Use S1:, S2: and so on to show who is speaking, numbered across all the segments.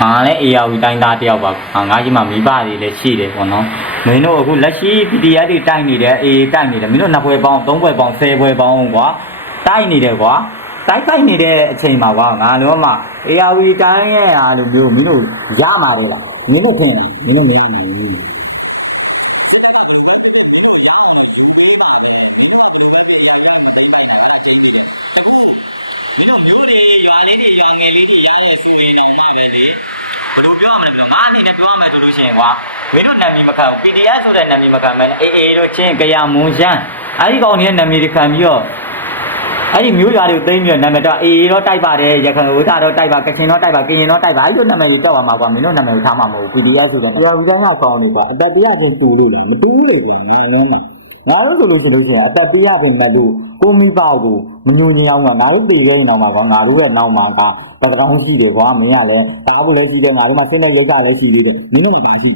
S1: ငါလည်း AR တိုင်းသားတယောက်ပါငါငါကြီးမှမိဘတွေလည်းရှိတယ်ပေါ့နော်မင်းတို့အခုလက်ရှိ PDF တွေတိုက်နေတယ် AA တိုက်နေတယ်မင်းတို့နှစ်ဘွယ်ပေါင်းသုံးဘွယ်ပေါင်းဆယ်ဘွယ်ပေါင်းကွာတိုက်နေတယ်ကွာတိုက်တိုက်နေတဲ့အချိန်မှာကွာငါလုံးဝ AR တိုင်းရဲ့အားလို့မျိုးမင်းတို့ရမှာလေလားမင်းတို့ခင်မင်းတို့မရနိုင်ဘူး မျိုးတွေရွာလေးတွေရွာငယ်လေးတွေရောက်ရဲ့စူရင်းအောင်မှပဲလေဘယ်လိုပြောရမလဲပြောငါအနေနဲ့ပြောရမယ် ဆိုလို့ရှိရင်ကွာဝင်းတို့နာမည်မခံဘူး PDF ဆိုတဲ့နာမည်မခံမဲအေးအေးတို့ချင်းကြရမွန်ရှမ်းအဲ့ဒီကောင်ကြီးရဲ့နာမည်တွေခံပြီးတော့အဲ့ဒီမျိုးရွာတွေကိုသိမ်းပြီးတော့နာမည်တော့အေးအေးတော့တိုက်ပါတယ်ရခိုင်ဝိသတော့တိုက်ပါကချင်တော့တိုက်ပါကရင်တော့တိုက်ပါအဲ့လိုနာမည်ကိုကြောက်ပါမှာကွာမင်းတို့နာမည်ကိုထားမှာမဟုတ်ဘူး PDF ဆိုတော့ရွာလူတိုင်းကကောင်းနေကွာအတက်တရားချင်းတူလို့လေမတူဘူးလေကွာငါလည်းငါတို့ဆိုလို့ဆိုလို့ရှိရင်အသက်ပြရပြင်မဲ့လို့ ကိုမိဘကိုမညူညင်အောင်ကငါတို့တည်ခဲ့ရင်တော့မှာကွာငါတို့ရဲ့နောက်မှာကတကောင်းရှိတယ်ကွာမင်းကလည်းတကားဖို့လည်းရှိတယ်ငါတို့မှစိတ်နဲ့ရိတ်ကလည်းရှိသေးတယ်မင်းလည်းပါရှိ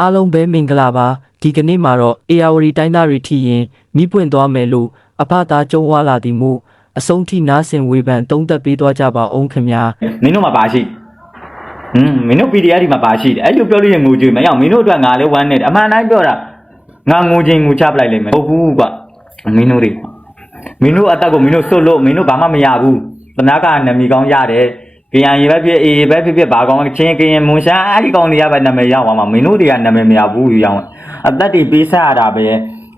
S2: အားလုံးပဲမင်္ဂလာပါဒီကနေ့မှာတော့ ARD တိုင်းသားတွေထီရင်မိပွင့်သွားမယ်လို့အဖသားကြုံဝါလာသည်မို့အဆုံးထိနားဆင်ဝေဖန်တုံးသက်ပေးသွားကြပါအောင်ခင်ဗျာ
S1: မင်းတို့မှာပါရှိဟွန်းမင်းတို့ PDF ဒီမှာပါရှိတယ်အဲ့လိုပြောလို့ရင်ငိုကြွေးမရအောင်မင်းတို့အတွက်ငါလည်းဝမ်းနေတယ်အမှန်တိုင်းပြောတာငါငိုချင်းငိုချပလိုက်လိမ့်မယ်ဟုတ်ဘူးကွာမင်းတို့တွေ မင်းတို့အတက်ကိုမင်းတို့စွတ်လို့မင်းတို့ဘာမှမရဘူးတနာကနာမည်ကောင်းရတယ်ကရန်ရေပဲဖြစ်အေးပဲဖြစ်ဖြစ်ဘာကောင်းချင်းကရင်မွန်ရှာအဲ့ဒီကောင်းတွေကပဲနာမည်ရောက်သွားမှာမင်းတို့တွေကနာမည်မရဘူးရောင်းအသက်တွေပေးဆက်ရတာပဲ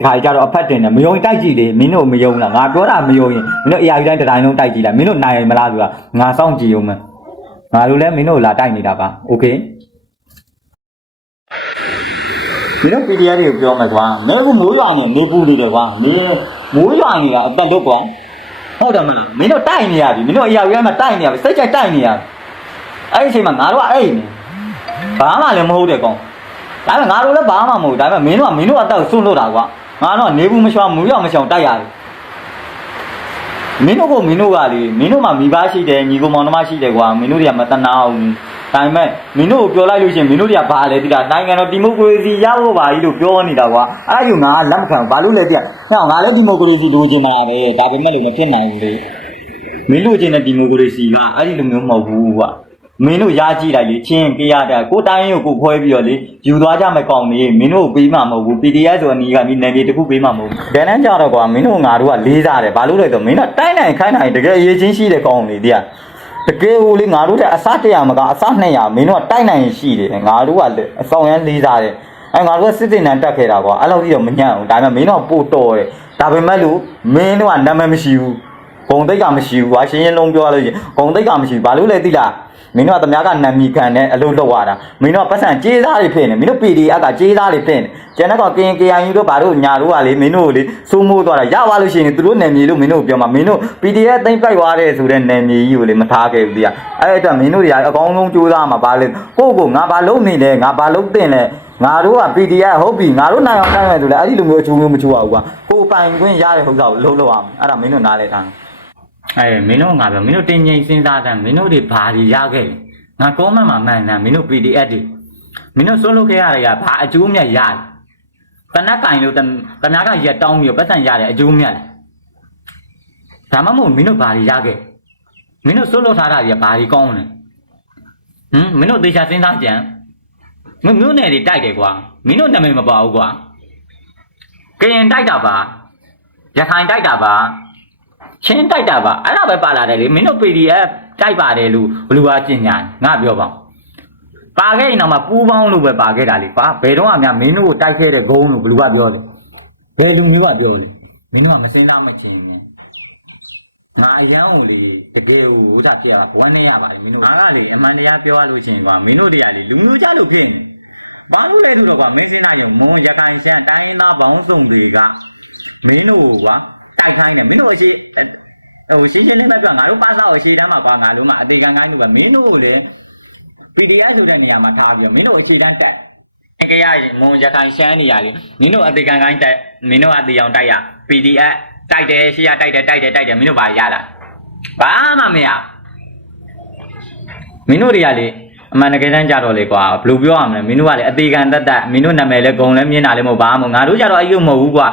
S1: ခါကြတော့အဖက်တင်တယ်မယုံတိုက်ကြည့်လေမင်းတို့မယုံလားငါပြောတာမယုံရင်မင်းတို့ AI တိုင်းတစ်တိုင်းလုံးတိုက်ကြည့်လိုက်မင်းတို့နိုင်မလားဆိုတာငါစောင့်ကြည့်အောင်မယ် ငါတို့လည်းမင်းတို့လာတိုက်နေတာပါโอเคဒီတော့ PDF တွေကိုပြောမယ်ကွာမင်းကမိုးရွာနေနေပူနေတယ်ကွာမင်း မိုးရွာနေကအသက်တော့ကွာဟုတ်တယ်မလားမင်းတို့တိုက်နေရပြီမင်းတို့အရာကြီးမှတိုက်နေရပြီစိတ်ကြိုက်တိုက်နေရပြီအဲ့ဒီအချိန်မှာငါတို့ကအဲ့နေဘာမှလည်းမဟုတ်တဲ့ကောင်ဒါပေမဲ့ငါတို့လည်းဘာမှမဟုတ်ဒါပေမဲ့မင်းတို့ကမင်းတို့အသက်ကိုစွန့်လို့တာကွာငါတို့ကနေဘူးမချွာမူရောက်မချောင်တိုက်ရတယ်မင်းတို့ကမင်းတို့ကလေမင်းတို့မှာမိဘရှိတယ်ညီကောင်မောင်နှမရှိတယ်ကွာမင်းတို့တွေကမတနာအောင် ဒါပေမဲ့မင်းတို့ကိုပြောလိုက်လို့ရှိရင်မင်းတို့တွေကဘာလဲတိတာနိုင်ငံတော်ဒီမိုကရေစီရဖို့ပါကြီးလို့ပြောနေတာကွာအဲ့ဒါကငါလက်မခံဘူးဘာလို့လဲတိဟောငါလည်းဒီမိုကရေစီလိုချင်တာပဲဒါပေမဲ့လို့မဖြစ်နိုင်ဘူးလေမင်းတို့ချင်တဲ့ဒီမိုကရေစီကအဲ့ဒီလိုမျိုးမဟုတ်ဘူးကွာမင်းတို့ရကြည့်လိုက်လေချင်းကြရတာကိုတိုင်းကိုကိုခွဲပြီးတော့လေယူသွားကြမယ်ကောင်းနေမင်းတို့ပေးမှာမဟုတ်ဘူး PDF ဆိုအနီးကဒီနယ်မြေတစ်ခုပေးမှာမဟုတ်ဘူးဒါနဲ့ကြတော့ကွာမင်းတို့ငါတို့ကလေးစားတယ်ဘာလို့လဲဆိုတော့မင်းတို့တိုင်းနိုင်ခိုင်းနိုင်တကယ်အရေးချင်းရှိတဲ့ကောင်းနေတည်း တကယ်ဟိုလေငါတို့တဲ့အစ100မကအစ200မင်းတို့ကတိုက်နိုင်ရှိတယ်ငါတို့ကအဆောင်ရမ်းလေးစားတယ်အဲငါတို့ကစစ်တင်တန်းတက်ခဲ့တာကွာအဲ့လောက်ကြီးတော့မညံ့ဘူးဒါပေမဲ့မင်းတို့ကပို့တော်တယ်ဒါပေမဲ့လို့မင်းတို့ကနာမည်မရှိဘူးဂုံတိတ်ကမရှိဘူးကွာရှင်းရှင်းလုံးပြောရလို့ရှိရင်ဂုံတိတ်ကမရှိဘူးဘာလို့လဲသိလား မင်းတို့ကတမ ्या ကနာမီခံနဲ့အလုပ်လုပ်ရတာမင်းတို့ကပတ်စံကြေးသားတွေဖြစ်နေမင်းတို့ PDF ကကြေးသားတွေဖြစ်နေကျန်တဲ့ကောင်ကင် KIU တို့ဘာတို့ညာတို့ကလေမင်းတို့ကိုလေစိုးမိုးသွားတာရပါလို့ရှိရင်သူတို့နယ်မြေလို့မင်းတို့ပြောမှာမင်းတို့ PDF သိမ့်ပိုက်သွားတယ်ဆိုတဲ့နယ်မြေကြီးကိုလေမထားခဲ့ဘူးတရားအဲ့အတွက်မင်းတို့တွေကအကောင်းဆုံးကြိုးစားမှာပါလေကိုယ့်ကိုငါဘာလုပ်နေလဲငါဘာလုပ်တင်လဲငါတို့က PDF ဟုတ်ပြီငါတို့နိုင်အောင်နိုင်မယ်ဆိုလဲအဲ့ဒီလိုမျိုးအချိုးမျိုးမချိုးရဘူးကွာကိုယ်ပိုင်ခွင့်ရတဲ့ဟုတ်တာကိုလှုပ်လို့အောင်အဲ့ဒါမင်းတို့နားလဲထား အဲမင်းတို့ငါပြောမင်းတို့တင်ငိမ့်စဉ်းစားတယ်မင်းတို့တွေဘာတွေရခဲ့လဲငါကောမန့်မှာမှန်တယ်မင်းတို့ PDF တွေမင်းတို့စိုးလုပ်ခဲ့ရတဲ့ကဘာအကျိုးမြတ်ရတယ်တနက်ကင်လို့တမ ्या ကရက်တောင်းပြီးတော့ပတ်စံရတယ်အကျိုးမြတ်လေဒါမှမဟုတ်မင်းတို့ဘာတွေရခဲ့မင်းတို့စိုးလုပ်ထားတာတွေကဘာတွေကောင်းလဲဟမ်မင်းတို့သေချာစဉ်းစားကြံမင်းမျိုးနယ်တွေတိုက်တယ်ကွာမင်းတို့နာမည်မပါဘူးကွာကရင်တိုက်တာပါရခိုင်တိုက်တာပါ ချင်းတိုက်တာပါအဲ့ဒါပဲပါလာတယ်လေမင်းတို့ PDF တိုက်ပါတယ်လို့ဘလူကကျင်ညာငါပြောပါဦးပါခဲ့ရင်တော့မှပူးပေါင်းလို့ပဲပါခဲ့တာလေပါဘယ်တော့မှများမင်းတို့ကိုတိုက်ခဲ့တဲ့ဂုံးလို့ဘလူကပြောတယ်ဘယ်လူမျိုးကပြောလဲမင်းတို့ကမစင်းသားမကျင်နဲ့ငါအရန်ကိုလေတကယ်ကိုဟိုတာပြရဘွမ်းနေရပါလေမင်းတို့ငါကလေအမှန်တရားပြောရလို့ချင်းကွာမင်းတို့တွေကလေလူမျိုးကြလို့ဖြစ်နေဘာလို့လဲဆိုတော့ကွာမင်းစင်းသားရုံမုံရခိုင်ရှမ်းတိုင်းရင်းသားဘောင်းစုံတွေကမင်းတို့ကွာ တိုက်ခိုင်းတယ်မင်းတို့အရှိဟိုရှင်းရှင်းလေးပဲပြောငါတို့ပါစာကိုရှေ့တန်းမှာကွာငါတို့မှအသေးခံကိုင်းလို့ပဲမင်းတို့ကိုလည်း PDF ဆိုတဲ့နေရာမှာထားပြီးတော့မင်းတို့အခြေတန်းတက်အကြရရင်မုံရခိုင်ရှမ်းနေရာကြီးမင်းတို့အသေးခံကိုင်းတက်မင်းတို့အသေးအောင်တိုက်ရ PDF တိုက်တယ်ရှေ့ရတိုက်တယ်တိုက်တယ်တိုက်တယ်မင်းတို့ဘာရလာဘာမှမရမင်းတို့တွေကလေအမှန်တကယ်တမ်းကြတော့လေကွာဘယ်လိုပြောရမလဲမင်းတို့ကလေအသေးခံတက်တက်မင်းတို့နာမည်လဲဂုံလဲမြင်တာလဲမဟုတ်ဘာမှမဟုတ်ငါတို့ကြတော့အဲ့လိုမဟုတ်ဘူးကွာ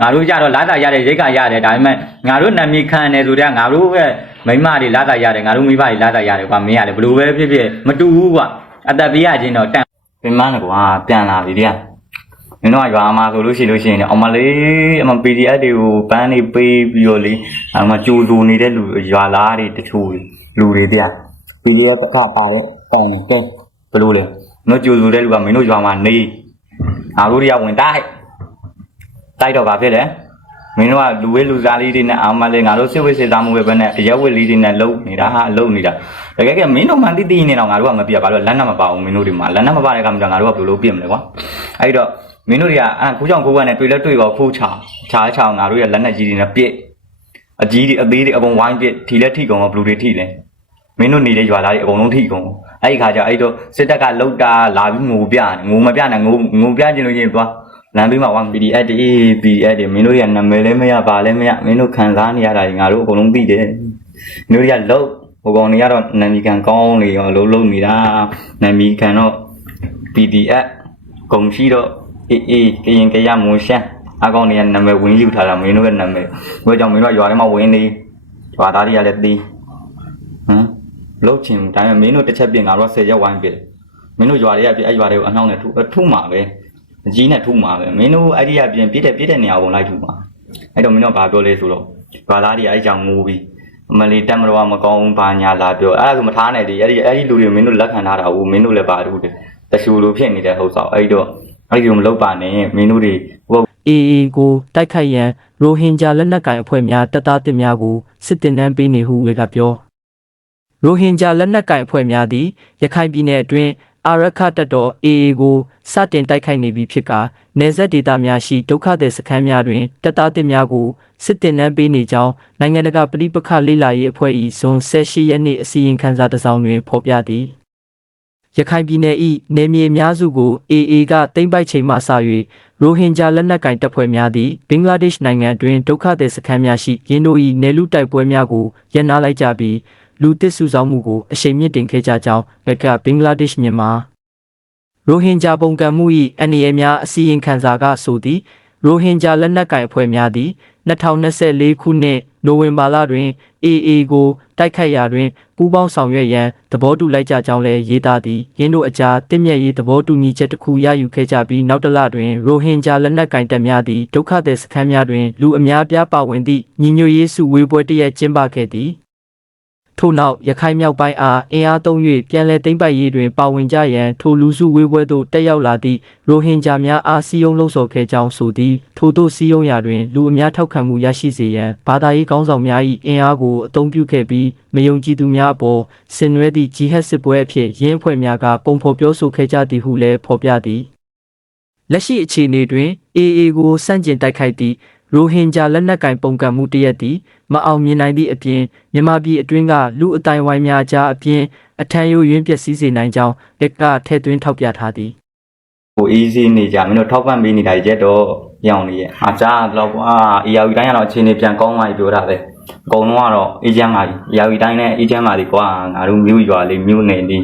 S1: ငါတို့ကြတော့လာတာရတယ်ရိတ်ကရတယ်ဒါပေမဲ့ငါတို့နာမည်ခံတယ်ဆိုတော့ငါတို့ရဲ့မိမတွေလာတာရတယ်ငါတို့မိဘတွေလာတာရတယ်ကွာမင်းရတယ်ဘယ်လိုပဲဖြစ်ဖြစ်မတူဘူးကွာအသက်ပေးရခြင်းတော့တန်ပင်မနဲ့ကွာပြန်လာပြီတရားမင်းတို့ကရွာမှာဆိုလို့ရှိလို့ရှိရင်အမလေးအမ PDF တွေကိုပန်းနေပေးပြီးတော့လေအမကြိုးတူနေတဲ့လူရွာသားတွေတချို့လူတွေတရား PDF ကပါတော့ပုံတော့ဘယ်လိုလဲမင်းတို့ကြိုးတူတဲ့လူကမင်းတို့ရွာမှာနေငါတို့တွေကဝင်တိုက် တိုက်တော့ဗာဖြစ်တယ်မင်းတို့ကလူဝဲလူစားလေးတွေနဲ့အာမလေးငါတို့စစ်ဝိစစ်သားမှုပဲပဲနဲ့အရက်ဝက်လေးတွေနဲ့လုံနေတာဟာလုံနေတာတကယ်ကမင်းတို့မှတိတိနေတော့ငါတို့ကမပြတ်ဘာလို့လက်နက်မပါဘူးမင်းတို့တွေမှာလက်နက်မပါတဲ့ကမှငါတို့ကဘယ်လိုပြစ်မလဲကွာအဲ့တော့မင်းတို့တွေကအာကိုကြောင့်ကိုကနဲ့တွေ့လဲတွေ့ပါဖိုးချောင်းချားချောင်းငါတို့ရဲ့လက်နက်ကြီးတွေနဲ့ပြစ်အကြီးတွေအသေးတွေအကုန်ဝိုင်းပြစ်ထီလက်ထိကုန်တော့ဘလူတွေထိလဲမင်းတို့နေတဲ့ရွာသားတွေအကုန်လုံးထိကုန်အဲ့ဒီခါကျအဲ့တော့စစ်တပ်ကလှုပ်တာလာပြီးငိုပြတယ်ငိုမပြနဲ့ငိုငိုပြခြင်းလို့ချင်းသွား လမ်းဘေးမှာ 1PDF တေး PDF တွေမင်းတို့ရနာမည်လည်းမရပါလည်းမရမင်းတို့ခံစားနေရတာကြီးငါတို့အကုန်လုံးသိတယ်မင်းတို့ရလုံးဟိုကောင်တွေကတော့နာမည်ခံကောင်းနေရောအလုံးလုံးနေတာနာမည်ခံတော့ PDF ဂုံရှိတော့အေးအေးကရင်ကရမွန်ရှမ်းအကောင်တွေကနာမည်ဝင်ယူထားတာမင်းတို့ရဲ့နာမည်ဘယ်ကြောင့်မင်းတို့ရွာထဲမှာဝင်နေရွာသားတွေကလည်းသိဟမ်လုံးချင်ဒါပေမဲ့မင်းတို့တစ်ချက်ပြင်ငါတို့10ရက်ဝိုင်းပြတယ်မင်းတို့ရွာတွေကပြအဲ့ရွာတွေကိုအနှောင်းနဲ့ထုထုမှာပဲအ ကြီးနဲ့ထုမှာပဲမင်းတို့အဲ့ဒီကပြင်ပြည့်တဲ့ပြည့်တဲ့နေရာကိုလိုက်ထုမှာအဲ့တော့မင်းတို့ကဘာပြောလဲဆိုတော့ဘာသားတွေအဲ့ကြောင့်ငိုပြီးအမလီတက်မတော်မကောင်းဘူးဘာညာလာပြောအဲ့ဒါဆိုမထားနဲ့ဒီအဲ့ဒီအဲ့ဒီလူတွေကိုမင်းတို့လက်ခံထားတာဟုတ်မင်းတို့လည်းပါတူတယ်တရှူလိုဖြစ်နေတဲ့ဟုတ်ဆောင်အဲ့တော့အဲ့ဒီလိုမလုပ်ပါနဲ့မင်းတို့တွေဟို
S2: AA ကိုတိုက်ခိုက်ရန်ရိုဟင်ဂျာလက်နက်ကိုင်အဖွဲ့များတပ်သားတစ်များကိုစစ်တင်နှန်းပေးနေဟုဝေကပြောရိုဟင်ဂျာလက်နက်ကိုင်အဖွဲ့များသည်ရခိုင်ပြည်နယ်အတွင်း အာရခတပ်တော် AA ကိုစတင်တိုက်ခိုက်နေပြီဖြစ်ကာနယ်စပ်ဒေသများရှိဒုက္ခသည်စခန်းများတွင်တပ်သားတစ်များကိုစစ်တင်နှန်းပေးနေကြောင်းနိုင်ငံတကာပဋိပက္ခလေ့လာရေးအဖွဲ့၏ဇွန်18ရက်နေ့အစီရင်ခံစာတစ်စောင်တွင်ဖော်ပြသည်ရခိုင်ပြည်နယ်၏နေမြေအများစုကို AA ကတိမ့်ပိုက်ချိန်မှစ၍ရိုဟင်ဂျာလက်နက်ကင်တပ်ဖွဲ့များသည်ဘင်္ဂလားဒေ့ရှ်နိုင်ငံအတွင်းဒုက္ခသည်စခန်းများရှိရင်းတို့၏နယ်လူတိုက်ပွဲများကိုရပ်နားလိုက်ကြပြီး လူတစ်စုဆောင်မှုကိုအရှိန်မြင့်တင်ခဲ့ကြကြောင်းဘက်ကဘင်္ဂလားဒေ့ရှ်မြန်မာရိုဟင်ဂျာပုံကံမှု၏အနေအများအစီရင်ခံစာကဆိုသည်ရိုဟင်ဂျာလက်နက်ကင်အဖွဲ့များသည်2024ခုနှစ်နိုဝင်ဘာလတွင် AA ကိုတိုက်ခိုက်ရာတွင်ပူးပေါင်းဆောင်ရွက်ရန်သဘောတူလိုက်ကြကြောင်းလည်းရေးသားသည်ရင်းတို့အကြားတင့်မြတ်ရေးသဘောတူညီချက်တစ်ခုရယူခဲ့ကြပြီးနောက်တစ်လတွင်ရိုဟင်ဂျာလက်နက်ကင်တပ်များသည်ဒုက္ခသည်စခန်းများတွင်လူအများပြားပါဝင်သည့်ညီညွတ်ရေးစုဝေးပွဲတစ်ရက်ကျင်းပခဲ့သည် ထို့နောက်ရခိုင်မြောက်ပိုင်းအားအင်အားသုံး၍ပြန်လည်သိမ်းပိုက်ရေးတွင်ပါဝင်ကြရန်ထိုလူစုဝေးပွဲသို့တက်ရောက်လာသည့်ရိုဟင်ဂျာများအားစီယုံလှုံ့ဆော်ခဲ့ကြောင်းဆိုသည်ထို့သို့စီယုံရာတွင်လူအများထောက်ခံမှုရရှိစေရန်ဘာသာရေးကောင်းဆောင်များ၏အင်အားကိုအသုံးပြုခဲ့ပြီးမယုံကြည်သူများအပေါ်ဆင်နွှဲသည့်ဂျီဟက်စစ်ပွဲအဖြစ်ရင်းအဖွဲ့များကပုံဖော်ပြောဆိုခဲ့ကြသည်ဟုလည်းဖော်ပြသည်လက်ရှိအခြေအနေတွင် AA ကိုစန့်ကျင်တိုက်ခိုက်သည့် ရိုဟင်ဂျာလက်နက်ကင်ပုံကံမှုတရက်သည်မအောင်မြင်နိုင်သည့်အပြင်မြန်မာပြည်အတွင်းကလူအတိုင်းဝိုင်းများကြားအပြင်အထံယိုယွင်းပျက်စီးစေနိုင်ကြောင်းလက်ကထည့်သွင်းထောက်ပြထားသည်
S1: ဟို easy နေကြမင်းတို့ထောက်ပံ့ပေးနေတာရက်တော့ရောင်နေရဲ့အားကြားတော့ကွာ AR တိုင်းကတော့အခြေအနေပြန်ကောင်းသွားပြီပြောတာပဲအကုန်လုံးကတော့အေဂျင့်ပါကြီး AR တိုင်းနဲ့အေဂျင့်ပါကြီးကွာငါတို့မြို့ရွာလေးမြို့နယ်လေး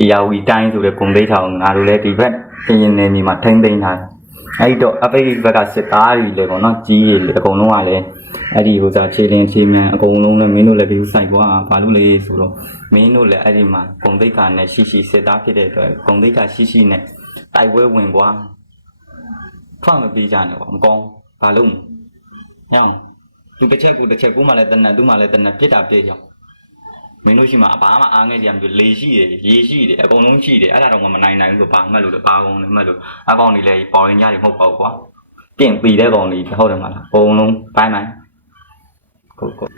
S1: AR တိုင်းဆိုတဲ့ဂုံသိမ်းထောင်ငါတို့လည်းဒီဘက်ပြင်ရင်နေနေမှာထိမ့်သိမ်းထားတယ် အဲ့တော့အပိတ်ဘက်ကစစ်သားတွေလည်းပေါ့နော်ကြီးရည်အကုန်လုံးကလည်းအဲ့ဒီဟိုစားခြေလင်းခြေမြန်အကုန်လုံးလည်းမင်းတို့လည်းဒီဥဆိုင်ကွာဘာလို့လဲဆိုတော့မင်းတို့လည်းအဲ့ဒီမှာဂုံသိက္ခာနဲ့ရှိရှိစစ်သားဖြစ်တဲ့အတွက်ဂုံသိက္ခာရှိရှိနဲ့တိုက်ပွဲဝင်ကွာထွက်မပေးကြနဲ့ကွာမကောင်းဘာလို့ညောင်းသူတစ်ချက်ကိုတစ်ချက်ကိုမှလည်းတနက်သူမှလည်းတနက်ပြစ်တာပြစ်ရော မင်းတို့ရှိမှာဘာမှအားငယ်ကြမလို့လေရှိတယ်ရေရှိတယ်အကုန်လုံးရှိတယ်အဲ့ဒါတော့မနိုင်နိုင်ဘူးဆိုဘာမှတ်လို့လဲဘာကုန်လဲမှတ်လို့အကောင်တွေလည်းပေါ်ရင်းကြတွေမဟုတ်ပါဘူးကွာပြင်ပီတဲ့ကောင်တွေဟုတ်တယ်မလားအကုန်လုံးဘိုင်းဘိုင်းကိုကို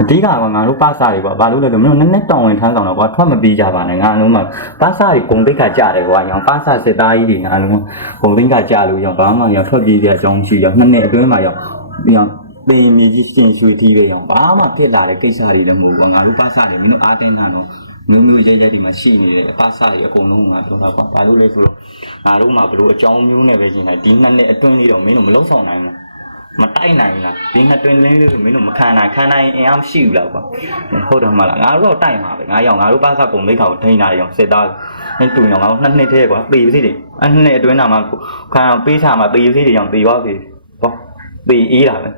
S1: အဓိကကငါတို့ပါစာတွေကွာဘာလို့လဲဆိုမင်းတို့နည်းနည်းတောင်းဝင်ထမ်းဆောင်တော့ကွာထွက်မပေးကြပါနဲ့ငါလုံးမှာပါစာတွေဂုံတိတ်ခါကြတယ်ကွာရောင်ပါစာစစ်သားကြီးတွေငါလုံးဂုံတိတ်ခါကြလို့ရောင်ဘာမှရောင်ထွက်ပြေးကြအကြောင်းရှိရောင်နှစ်နှစ်အတွင်းမှာရောင်ရောင် ပင်မြေကြီးရှင်ရွှေထီးပဲရောင်ဘာမှဖြစ်လာတဲ့ကိစ္စတွေလည်းမဟုတ်ဘူးငါတို့ပါစာတွေမင်းတို့အားတင်းထားတော့မျိုးမျိုးရဲရဲဒီမှာရှိနေတယ်ပါစာတွေအကုန်လုံးငါပြောတာကွာဘာလို့လဲဆိုတော့ငါတို့မှာဘလို့အကြောင်းမျိုးနဲ့ပဲရှင်တိုင်းဒီနှစ်နှစ်အတွင်းလေးတော့မင်းတို့မလုံးဆောင်နိုင်ဘူးမတိုက်နိုင်ဘူးလားဒီငါတွင်လင်းလေးကိုမင်းတို့မခံနိုင်ခံနိုင်အင်အားမရှိဘူးလားကွာဟုတ်တယ်မလားငါတို့တော့တိုက်မှာပဲငါရောက်ငါတို့ပါစကုံမိခါကိုထိန်းတာရောစစ်သားမင်းတူရောငါတို့နှစ်နှစ်တည်းကွာတေးပါစေတယ်အဲ့နှစ်နှစ်အတွင်းနာမှာခံပေးချာမှာတေးပါစေတယ်ရောတေးပါစေဟောတသေအေးတာပဲ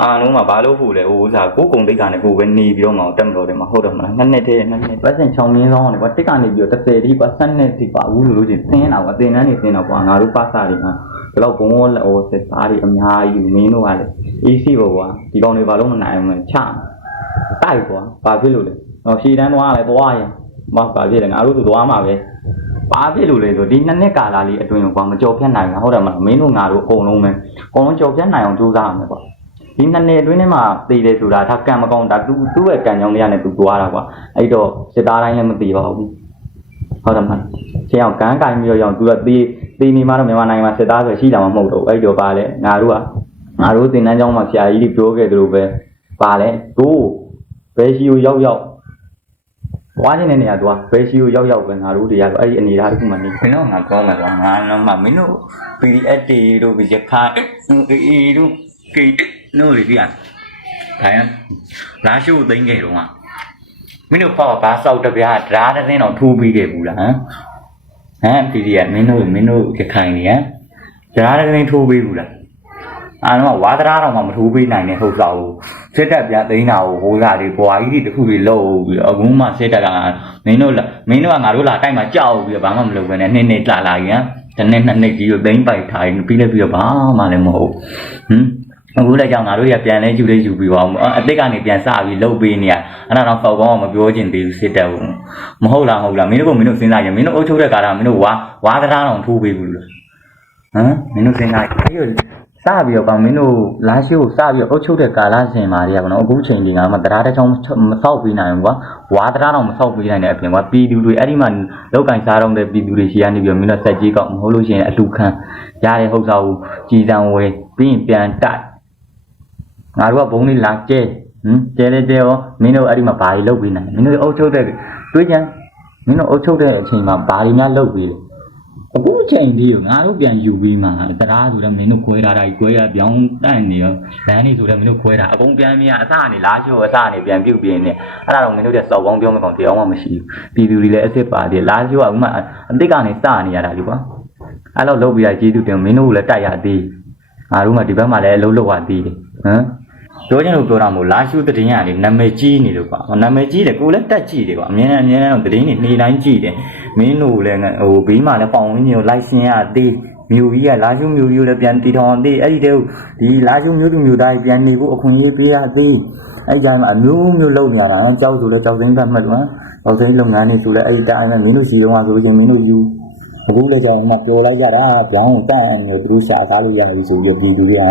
S1: အားလုံးမှာဘာလို့ဖို့လဲဟိုဥစားကိုကုံတိတ်ကနေကိုပဲနေပြီးတော့မှတက်မတော်တယ်မှာဟုတ်တယ်မလားနှစ်နှစ်တည်းနှစ်နှစ်ပတ်စင်6မင်းဆောင်တယ်ကွာတစ်ကနေပြီးတော့30တိကွာ7နှစ်တိပါဘူးလို့လို့ချင်းသင်းတာကွာသင်တန်းနေသင်းတော့ကွာငါတို့ပါစာတွေဟာဘယ်တော့ဘုံဟိုစစ်သားတွေအများကြီးမင်းတို့ကလည်း AC ပေါ့ကွာဒီကောင်တွေဘာလို့မနိုင်အောင်လဲချတိုက်ကွာဘာဖြစ်လို့လဲဟောရှည်တန်းသွားလဲသွားရင်မဘာဖြစ်လဲငါတို့သူသွားမှာပဲဘာဖြစ်လို့လဲဆိုဒီနှစ်နှစ်ကာလလေးအတွင်းကွာမကြော်ဖြတ်နိုင်ဘူးဟုတ်တယ်မလားမင်းတို့ငါတို့အကုန်လုံးပဲအကုန်လုံးကြော်ဖြတ်နိုင်အောင်ကြိုးစားရမယ်ကွာ ဒီနှစ်နှစ်အတွင်းထဲမှာတည်တယ်ဆိုတာဒါကံမကောင်းဒါသူသူ့ရဲ့ကံကြောင့်တရားနဲ့သူသွားတာကွာအဲ့တော့စစ်သားတိုင်းလည်းမတည်ပါဘူးဟုတ်တယ်မလားချင်းအောင်ကန်းကင်ပြီးတော့ရောင်သူကတည်တည်နေမှတော့မြန်မာနိုင်ငံမှာစစ်သားဆိုရှိတာမှမဟုတ်တော့ဘူးအဲ့တော့ပါလေငါတို့ကငါတို့သင်တန်းကျောင်းမှာဆရာကြီးတွေပြောခဲ့သလိုပဲပါလေတို့ဘယ်ရှိကိုရောက်ရောက်ဝါးနေတဲ့နေရာတော့ဘယ်ရှိကိုရောက်ရောက်ပဲငါတို့တွေကတော့အဲ့ဒီအနေအထားတစ်ခုမှနေဘယ်တော့ငါကောင်းမှာကွာငါတော့မှမင်းတို့ PDF တွေတို့ရခိုင်အေးတို့ကိ နို့တွေပြရဒါရလာရှိုးသိမ်းခဲ့တော့ကမင်းတို့ပေါ့ဘာစောက်တပြားဓာတ်တဲ့င်းတော့ထိုးပြီးခဲ့ဘူးလားဟမ်ဟမ်ဒီဒီကမင်းတို့မင်းတို့ရခိုင်နေဟမ်ဓာတ်တဲ့င်းထိုးပြီးဘူးလားအားလုံးကဝါသရာတော့မှမထိုးပေးနိုင်တဲ့ဟုတ်စားဘူးစစ်တပ်ပြသိမ်းတာကိုဟိုးစားတွေဘွာကြီးတွေတခုတွေလှုပ်ပြီးတော့အခုမှစစ်တပ်ကမင်းတို့မင်းတို့ကငါတို့လာတိုက်မှာကြောက်ပြီးတော့ဘာမှမလုပ်ဘဲနဲ့နှစ်နှစ်လာလာရင်တနေ့နှစ်နှစ်ကြီးကိုသိမ်းပိုက်ထားရင်ပြီးလည်းပြီးတော့ဘာမှလည်းမဟုတ်ဟမ် အခုလည်းကြောင့်ငါတို့ရပြန်လဲယူလေးယူပြီးပါဦးအစ်စ်ကနေပြန်စပြီးလှုပ်ပေးနေရအဲ့ဒါတော့ပေါက်ကောင်းအောင်မပြောချင်သေးဘူးစစ်တပ်ဘူးမဟုတ်လားမဟုတ်လားမင်းတို့ကမင်းတို့စဉ်းစားရင်မင်းတို့အုပ်ချုပ်တဲ့ကာလမင်းတို့ဝါဝါသရားတော်ထိုးပေးဘူးလားဟမ်မင်းတို့စဉ်းစားအဲ့ဒီစပြီးတော့ကောင်မင်းတို့လာရှိကိုစပြီးတော့အုပ်ချုပ်တဲ့ကာလရှင်မာတွေကကတော့အခုချိန်ကြီးကမှတရားတစ်ချောင်းမဆောက်ပေးနိုင်ဘူးကွာဝါသရားတော်မဆောက်ပေးနိုင်တဲ့အပြင်ကွာပြည်သူတွေအဲ့ဒီမှာလောက်ကင်စားတော့တဲ့ပြည်သူတွေရှီကနေပြီးတော့မင်းတို့စက်ကြီးကောက်မဟုတ်လို့ရှိရင်အလူခံရတဲ့ဟုတ်စားဘူးကြည်စံဝဲပြီးရင်ပြန်တိုက် ငါတို့ကဘုံလေးလာကျဲဟင်ကျဲတယ်ကျဲရောမင်းတို့အဲ့ဒီမှာဘာတွေလုပ်ပြီးနိုင်လဲမင်းတို့အုပ်ချုပ်တဲ့တွေးကြမ်းမင်းတို့အုပ်ချုပ်တဲ့အချိန်မှာဘာတွေများလုပ်ပြီးလဲအခုအချိန်ဒီကိုငါတို့ပြန်ယူပြီးမှတရားဆိုတော့မင်းတို့ခွဲထားတာကြီးခွဲရပြောင်းတန့်နေရောလမ်းနေဆိုတော့မင်းတို့ခွဲတာအကုန်ပြန်မြအစကနေလားရှို့အစကနေပြန်ပြုတ်ပြင်းနေအဲ့ဒါတော့မင်းတို့တဲ့စောက်ပေါင်းပြောမကောင်းတရားမှမရှိဘူးပြည်သူတွေလည်းအစ်စ်ပါတယ်လားရှို့ကဥမာအတိတ်ကနေစနေရတာဒီကွာအဲ့တော့လုပ်ပြီးရကျေးဇူးတင်မင်းတို့လည်းတိုက်ရသေးငါတို့မှဒီဘက်မှာလည်းအလုပ်လုပ်ရသေးတယ်ဟမ် ပြောချင်လို့ပြောတာမို့လာရှုတဲ့တင်ရတယ်နာမည်ကြီးနေလို့ကွာနာမည်ကြီးတယ်ကိုလည်းတက်ကြည့်တယ်ကွာအမြဲတမ်းအမြဲတမ်းတင်နေနေတိုင်းကြည့်တယ်မင်းတို့လည်းဟိုဘေးမှာလည်းပေါင်ဝင်းကြီးကိုလိုက်စင်ရသေးမြို့ကြီးကလာရှုမြို့ကြီးကိုလည်းပြန်တီထောင်သေးအဲ့ဒီတည်းဒီလာရှုမြို့သူမြို့သားကြီးပြန်နေဖို့အခွင့်အရေးပေးရသေးအဲ့ကြိုင်မှာအမျိုးမျိုးလုပ်နေရတာကြောက်ဆိုလဲကြောက်သိမ်းဖတ်မှတ်တော့ကြောက်သိမ်းလုပ်ငန်းတွေဆိုလဲအဲ့ဒီတိုင်းမှာမင်းတို့စီတော့ဆိုလို့ချင်းမင်းတို့ယူ အခုလည်းကြောင်မှပြောလိုက်ကြတာပြောင်းတန့်နေသူတို့ရှာစားလို့ရပြီဆိုပြီးပြည်သူတွေက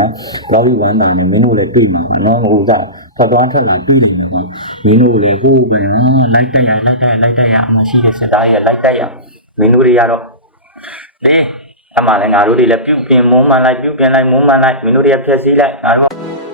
S1: ဘာလို့ဝမ်းသာနေမင်းတို့လည်းတွေ့မှာပါနော်ဟိုကဖတ်သွားထက်လာတွေ့နေမှာမင်းတို့လည်းဟိုပဲနော်လိုက်တက်ရလိုက်တက်ရလိုက်တက်ရအမှရှိတဲ့စက်သားရလိုက်တက်ရမင်းတို့တွေကတော့လေအမှလည်းငါတို့တွေလည်းပြုတ်ပြင်မုံမှန်လိုက်ပြုတ်ပြင်လိုက်မုံမှန်လိုက်မင်းတို့တွေကဖြည့်စည်းလိုက်ငါတို့